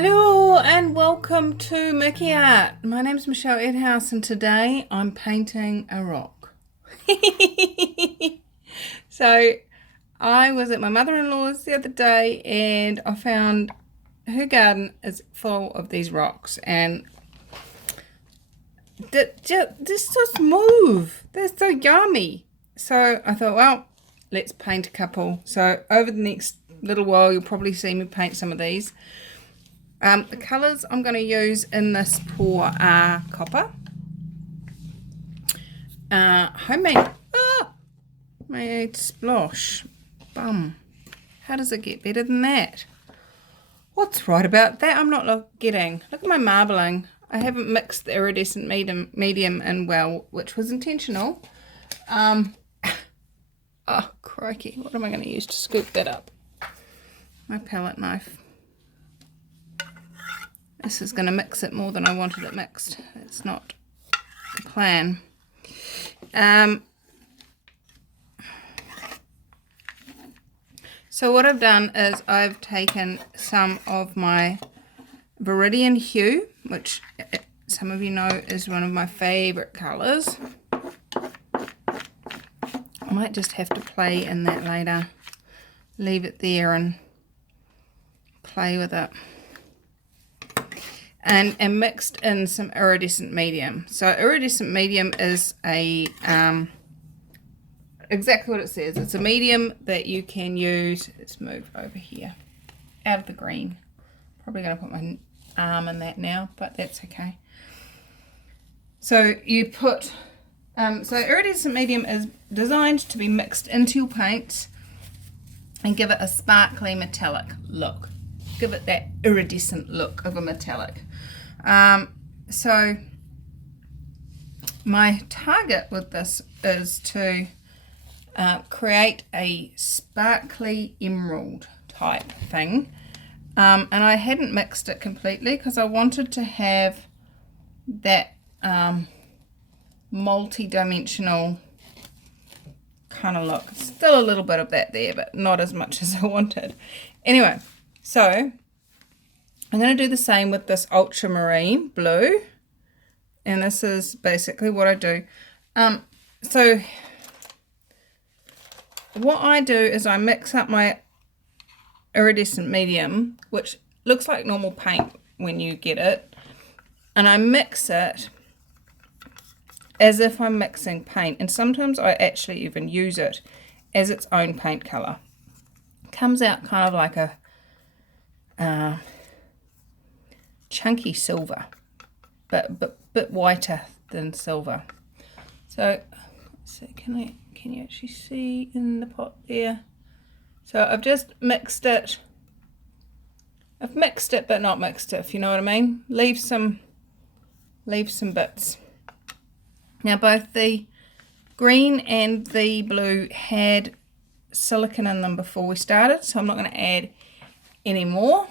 Hello and welcome to Mickey Art. My name's Michelle Edhouse and today I'm painting a rock. So I was at my mother-in-law's the other day and I found her garden is full of these rocks and they're so smooth. They're so yummy. So I thought, well, let's paint a couple. So over the next little while you'll probably see me paint some of these. The colours I'm going to use in this pour are copper, homemade, made splosh, bum, how does it get better than that? What's right about that? I'm not getting, look at my marbling. I haven't mixed the iridescent medium in well, which was intentional. Oh crikey, what am I going to use to scoop that up? My palette knife. This is going to mix it more than I wanted it mixed. It's not the plan. So what I've done is I've taken some of my Viridian Hue, which some of you know is one of my favourite colours. I might just have to play in that later. Leave it there and play with it. And mixed in some iridescent medium. So iridescent medium is a exactly what it says. It's a medium that you can use. Let's move over here out of the green. Probably going to put my arm in that now, but that's okay. So you put so iridescent medium is designed to be mixed into your paints and give it a sparkly metallic look. Give it that iridescent look of a metallic. So my target with this is to create a sparkly emerald type thing. And I hadn't mixed it completely because I wanted to have that multi-dimensional kind of look. Still a little bit of that there, but not as much as I wanted. Anyway, so I'm going to do the same with this ultramarine blue, and this is basically what I do. So what I do is I mix up my iridescent medium, which looks like normal paint when you get it, and I mix it as if I'm mixing paint, and sometimes I actually even use it as its own paint color. Comes out kind of like a chunky silver, but bit whiter than silver. So can you actually see in the pot there? So I've just mixed it. I've mixed it but not mixed it, if you know what I mean. Leave some bits. Now both the green and the blue had silicone in them before we started, so I'm not going to add any more.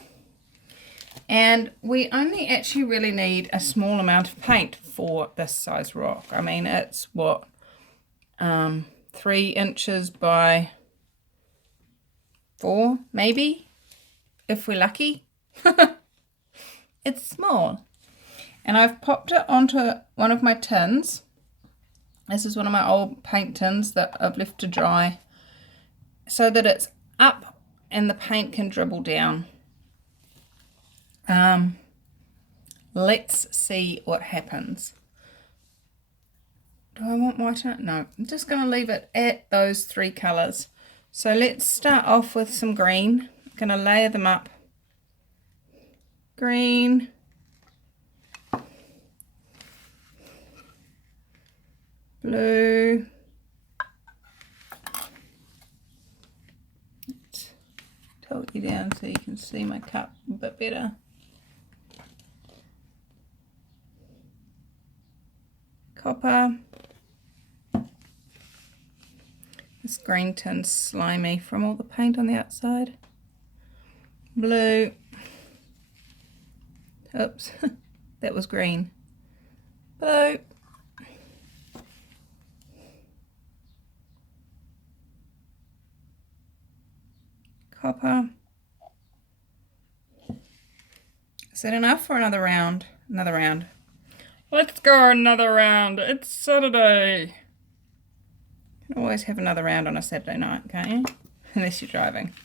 And we only actually really need a small amount of paint for this size rock. I mean, it's what, 3 inches by 4, maybe, if we're lucky. It's small. And I've popped it onto one of my tins. This is one of my old paint tins that I've left to dry, so that it's up and the paint can dribble down. Let's see what happens. Do I want white in it? No, I'm just going to leave it at those 3 colours. So let's start off with some green. I'm going to layer them up. Green. Blue. Let's tilt you down so you can see my cup a bit better. Copper. This green tin's slimy from all the paint on the outside. Blue. Oops, that was green. Blue. Copper. Is that enough for another round? Another round. Let's go another round. It's Saturday. You can always have another round on a Saturday night, can't you? Unless you're driving.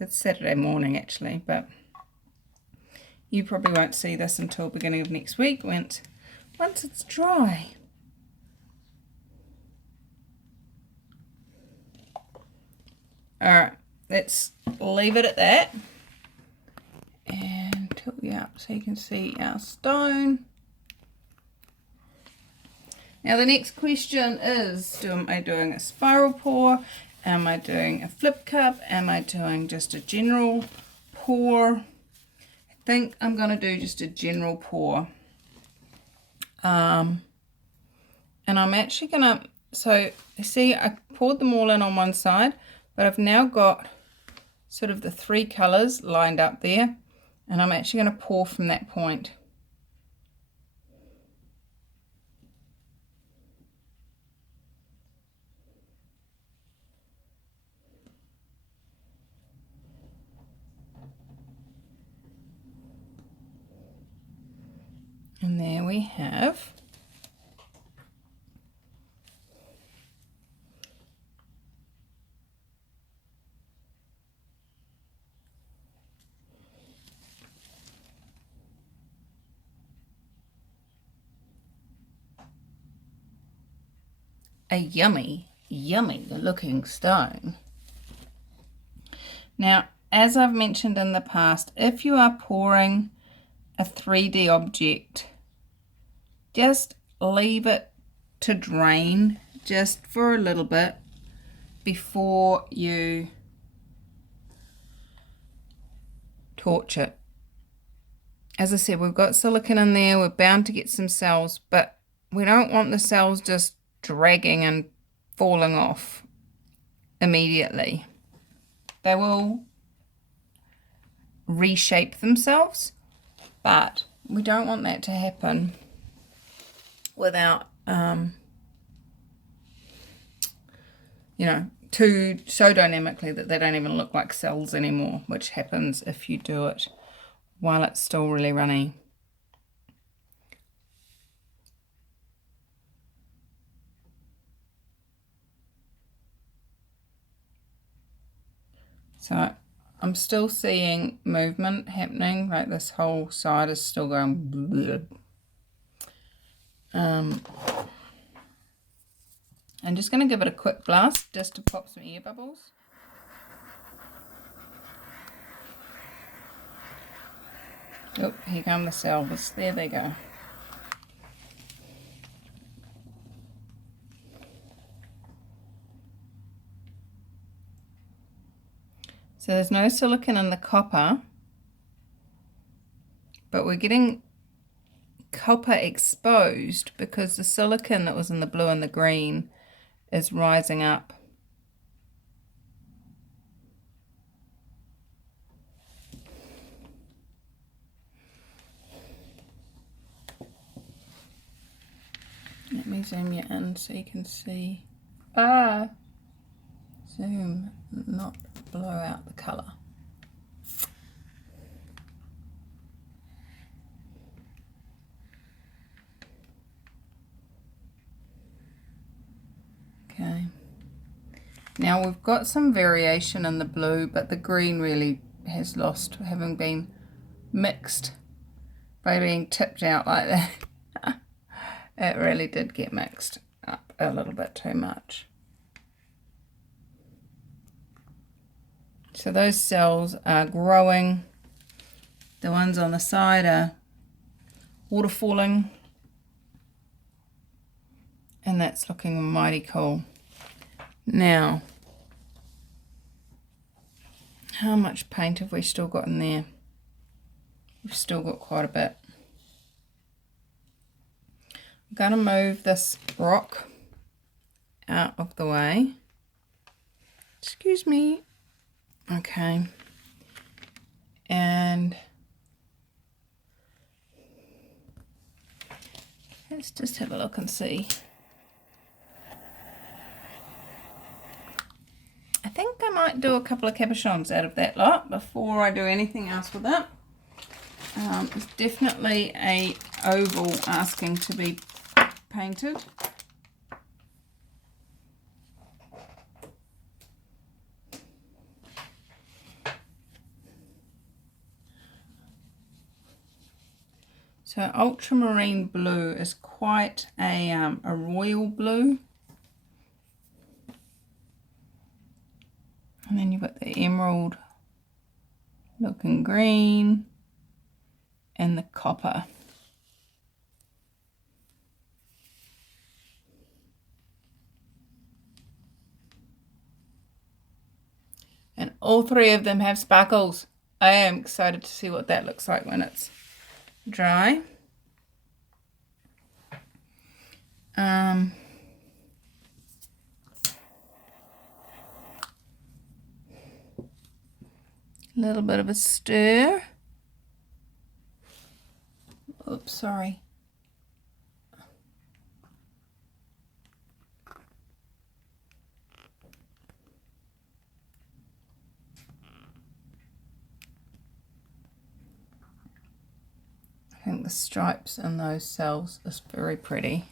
It's Saturday morning actually, but you probably won't see this until beginning of next week once it's dry. Alright, let's leave it at that and tilt you up so you can see our stone. Now the next question is, am I doing a spiral pour? Am I doing a flip cup? Am I doing just a general pour? I think I'm going to do just a general pour. And I'm actually going to, so you see I poured them all in on one side, but I've now got sort of the three colours lined up there, and I'm actually going to pour from that point. And there we have a yummy looking stone. Now, as I've mentioned in the past, if you are pouring a 3D object, just leave it to drain just for a little bit before you torch it. As I said, we've got silicone in there, we're bound to get some cells, but we don't want the cells just dragging and falling off immediately. They will reshape themselves, but we don't want that to happen without, you know, so dynamically that they don't even look like cells anymore, which happens if you do it while it's still really runny. So I'm still seeing movement happening, like this whole side is still going. I'm just going to give it a quick blast just to pop some air bubbles. Oh, here come the cells. There they go. So there's no silicone in the copper, but we're getting copper exposed because the silicone that was in the blue and the green is rising up. Let me zoom you in so you can see. Zoom, not blow out the colour. Okay. Now we've got some variation in the blue, but the green really has lost, having been mixed by being tipped out like that. It really did get mixed up a little bit too much. So those cells are growing. The ones on the side are waterfalling. And that's looking mighty cool. Now, how much paint have we still got in there? We've still got quite a bit. I'm going to move this rock out of the way. Excuse me. Okay. And let's just have a look and see. I think I might do a couple of cabochons out of that lot before I do anything else with it. It's definitely a oval asking to be painted. So ultramarine blue is quite a royal blue. And then you've got the emerald looking green and the copper. And all three of them have sparkles. I am excited to see what that looks like when it's dry. A little bit of a stir. Oops, sorry. I think the stripes in those cells is very pretty.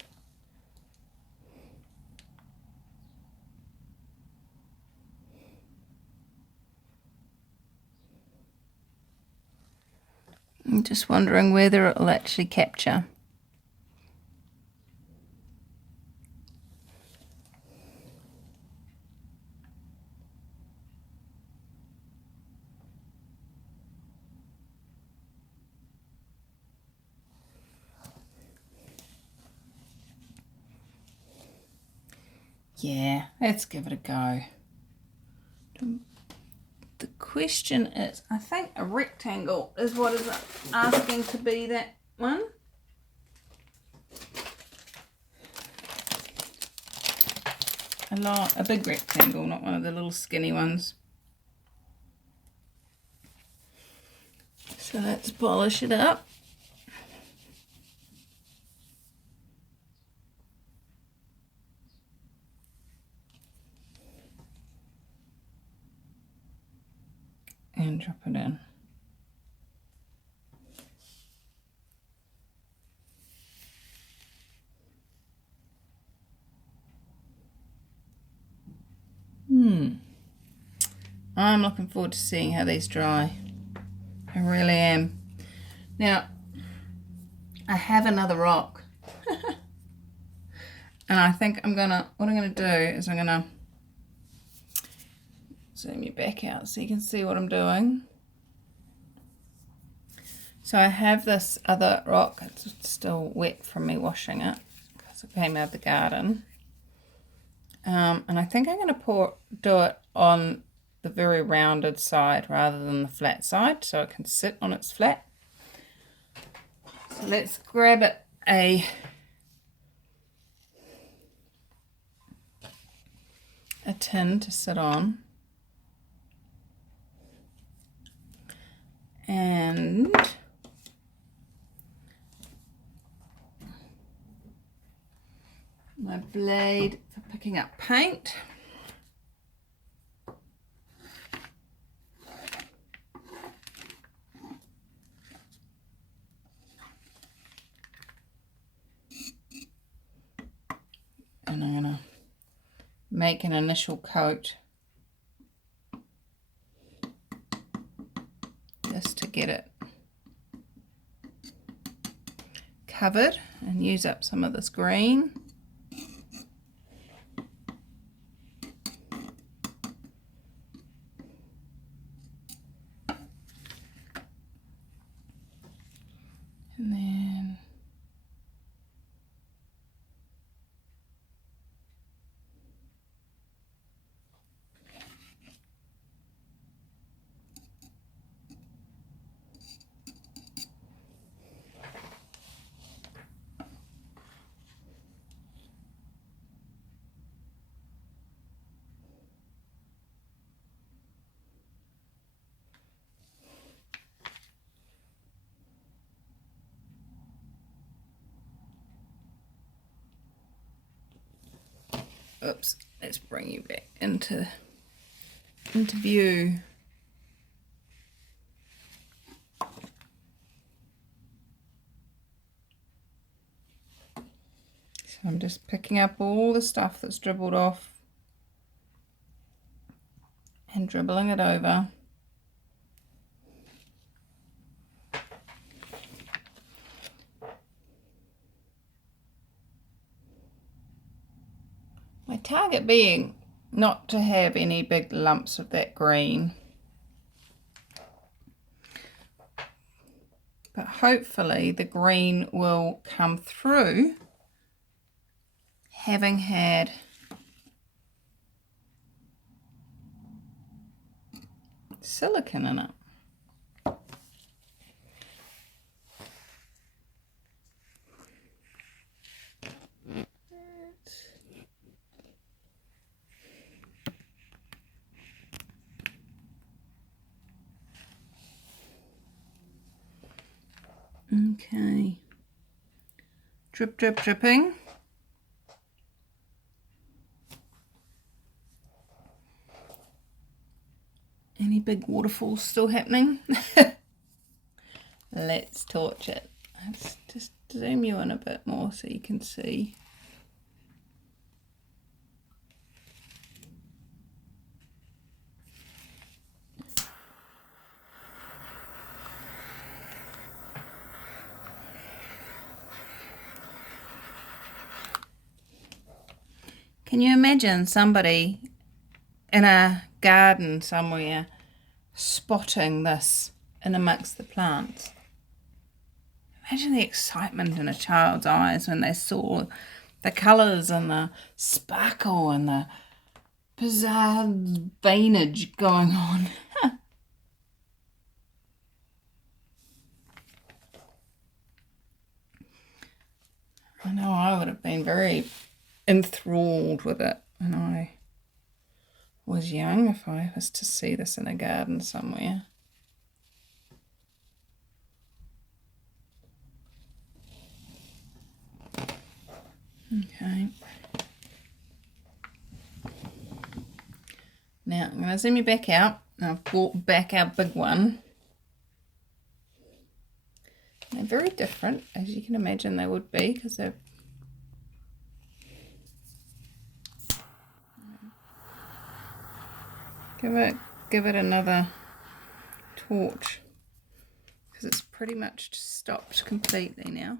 I'm just wondering whether it'll actually capture. Yeah, let's give it a go. The question is, I think a rectangle is what is asking to be that one. A big rectangle, not one of the little skinny ones. So let's polish it up. And drop it in. I'm looking forward to seeing how these dry. I really am. Now, I have another rock. And I think what I'm gonna do is I'm gonna zoom you back out so you can see what I'm doing. So I have this other rock, it's still wet from me washing it because it came out of the garden. And I think I'm gonna do it on the very rounded side rather than the flat side so it can sit on its flat. So let's grab it a tin to sit on. And my blade for picking up paint. And I'm going to make an initial coat just to get it covered and use up some of this green. And then oops, let's bring you back into into view. So I'm just picking up all the stuff that's dribbled off and dribbling it over. My target being not to have any big lumps of that green, but hopefully the green will come through having had silicone in it. Okay, drip, drip, dripping. Any big waterfalls still happening? Let's torch it. Let's just zoom you in a bit more so you can see. Can you imagine somebody in a garden somewhere spotting this in amongst the plants? Imagine the excitement in a child's eyes when they saw the colours and the sparkle and the bizarre veinage going on. I know I would have been very enthralled with it when I was young if I was to see this in a garden somewhere. Okay. Now I'm going to zoom you back out. I've brought back our big one. They're very different, as you can imagine they would be, because they're give it another torch, because it's pretty much stopped completely now.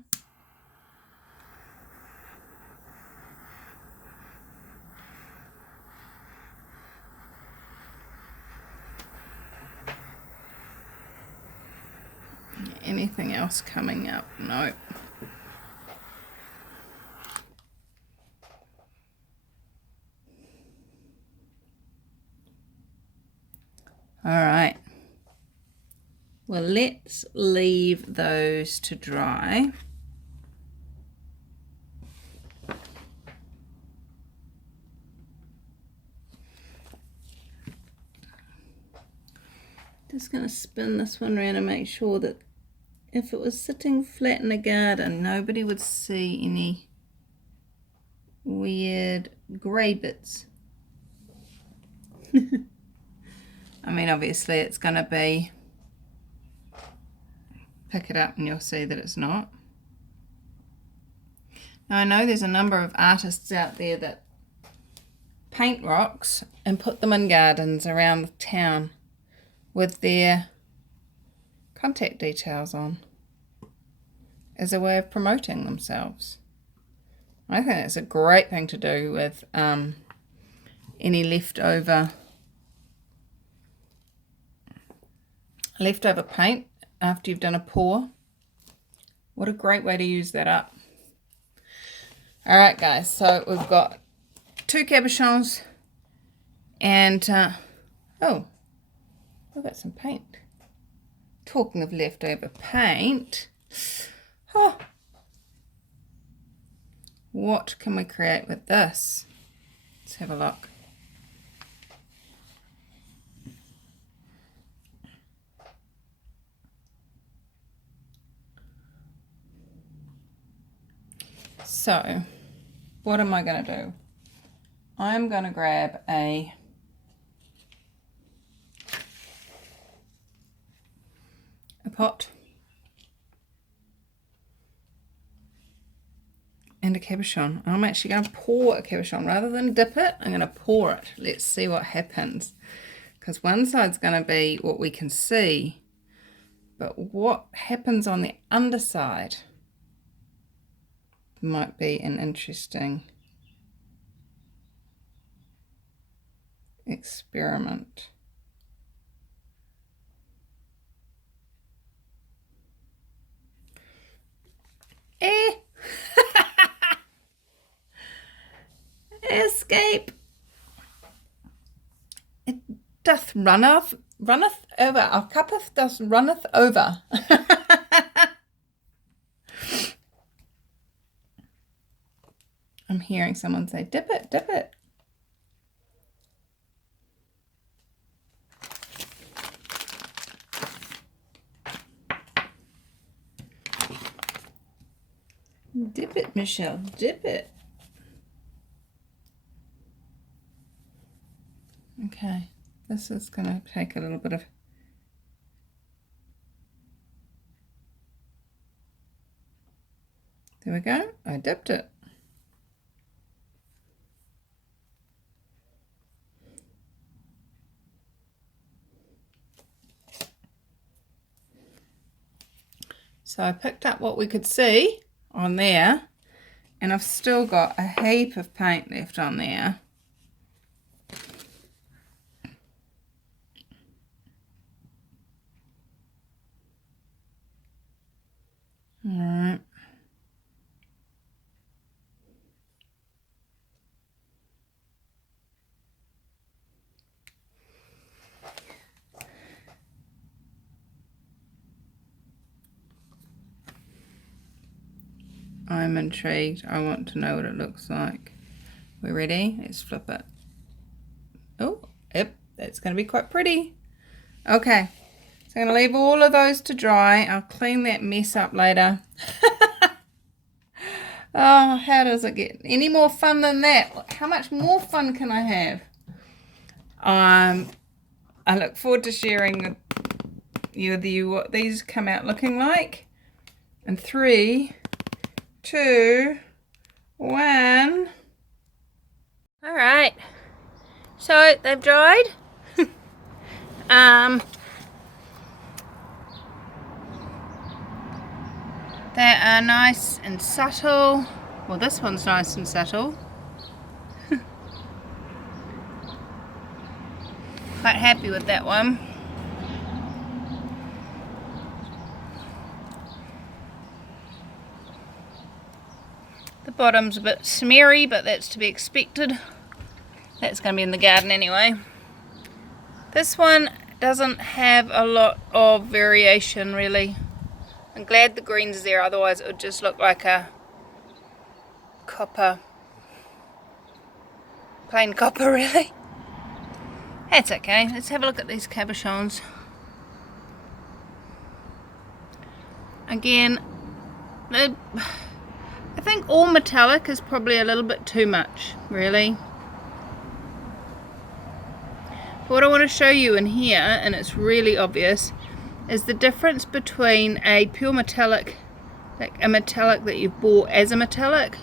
Anything else coming up? Nope. All right. Well, let's leave those to dry. Just going to spin this one around and make sure that if it was sitting flat in a garden, nobody would see any weird grey bits. I mean, obviously it's going to be, pick it up and you'll see that it's not. Now I know there's a number of artists out there that paint rocks and put them in gardens around the town with their contact details on as a way of promoting themselves. I think it's a great thing to do with any leftover paint after you've done a pour. What a great way to use that up. All right, guys, so we've got 2 cabochons and oh, I've got some paint. Talking of leftover paint, oh, what can we create with this? Let's have a look. So, what am I going to do? I'm going to grab a a pot and a cabochon. I'm actually going to pour a cabochon rather than dip it. I'm going to pour it. Let's see what happens, because one side's going to be what we can see, but what happens on the underside might be an interesting experiment. Escape. It doth runneth over. Our cuppeth doth runneth over. I'm hearing someone say, dip it, dip it. Dip it, Michelle, dip it. Okay, this is going to take a little bit of... There we go, I dipped it. So I picked up what we could see on there, and I've still got a heap of paint left on there. Alright. I'm intrigued. I want to know what it looks like. We're ready? Let's flip it. Oh, yep, that's going to be quite pretty. Okay, so I'm going to leave all of those to dry. I'll clean that mess up later. Oh, how does it get any more fun than that? How much more fun can I have? I look forward to sharing with you what these come out looking like. And 3, 2, 1. All right, so they've dried. They are nice and subtle. Well, this one's nice and subtle. Quite happy with that one. The bottom's a bit smeary, but that's to be expected. That's going to be in the garden anyway. This one doesn't have a lot of variation really. I'm glad the green's there, otherwise it would just look like a copper, plain copper really. That's okay. Let's have a look at these cabochons. Again, I think all metallic is probably a little bit too much, really. But what I want to show you in here, and it's really obvious, is the difference between a pure metallic, like a metallic that you've bought as a metallic,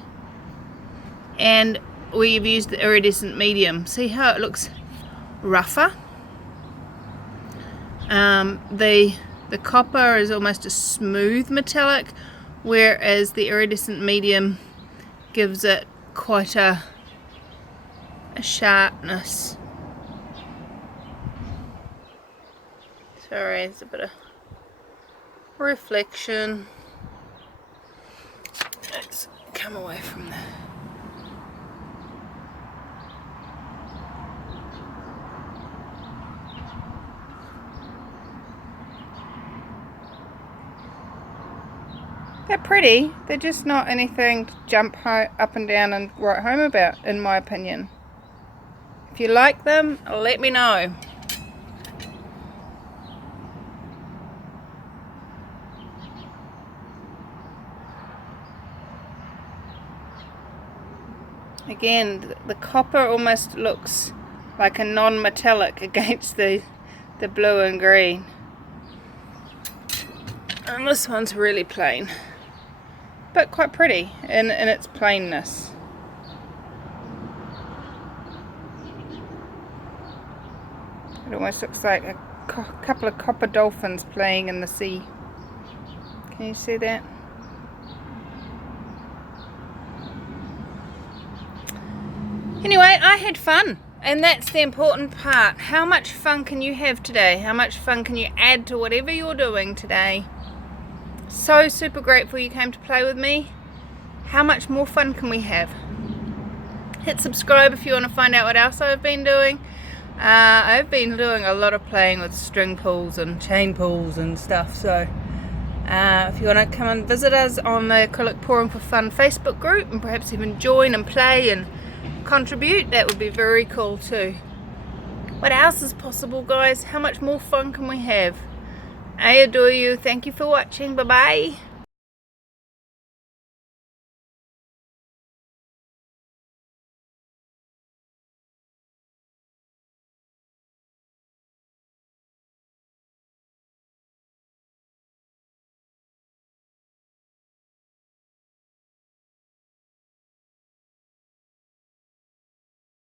and where you've used the iridescent medium. See how it looks rougher? The copper is almost a smooth metallic, whereas the iridescent medium gives it quite a sharpness. Sorry, it's a bit of reflection. Let's come away from that. They're pretty, they're just not anything to jump up and down and write home about, in my opinion. If you like them, let me know. Again, the copper almost looks like a non-metallic against the blue and green. And this one's really plain, but quite pretty in its plainness. It almost looks like a couple of copper dolphins playing in the sea. Can you see that? Anyway, I had fun, and that's the important part. How much fun can you have today? How much fun can you add to whatever you're doing today? So super grateful you came to play with me. How much more fun can we have? Hit subscribe if you want to find out what else I've been doing. I've been doing a lot of playing with string pulls and chain pulls and stuff, so if you want to come and visit us on the Acrylic Pouring for Fun Facebook group and perhaps even join and play and contribute, that would be very cool too. What else is possible, guys? How much more fun can we have? I adore you. Thank you for watching. Bye bye.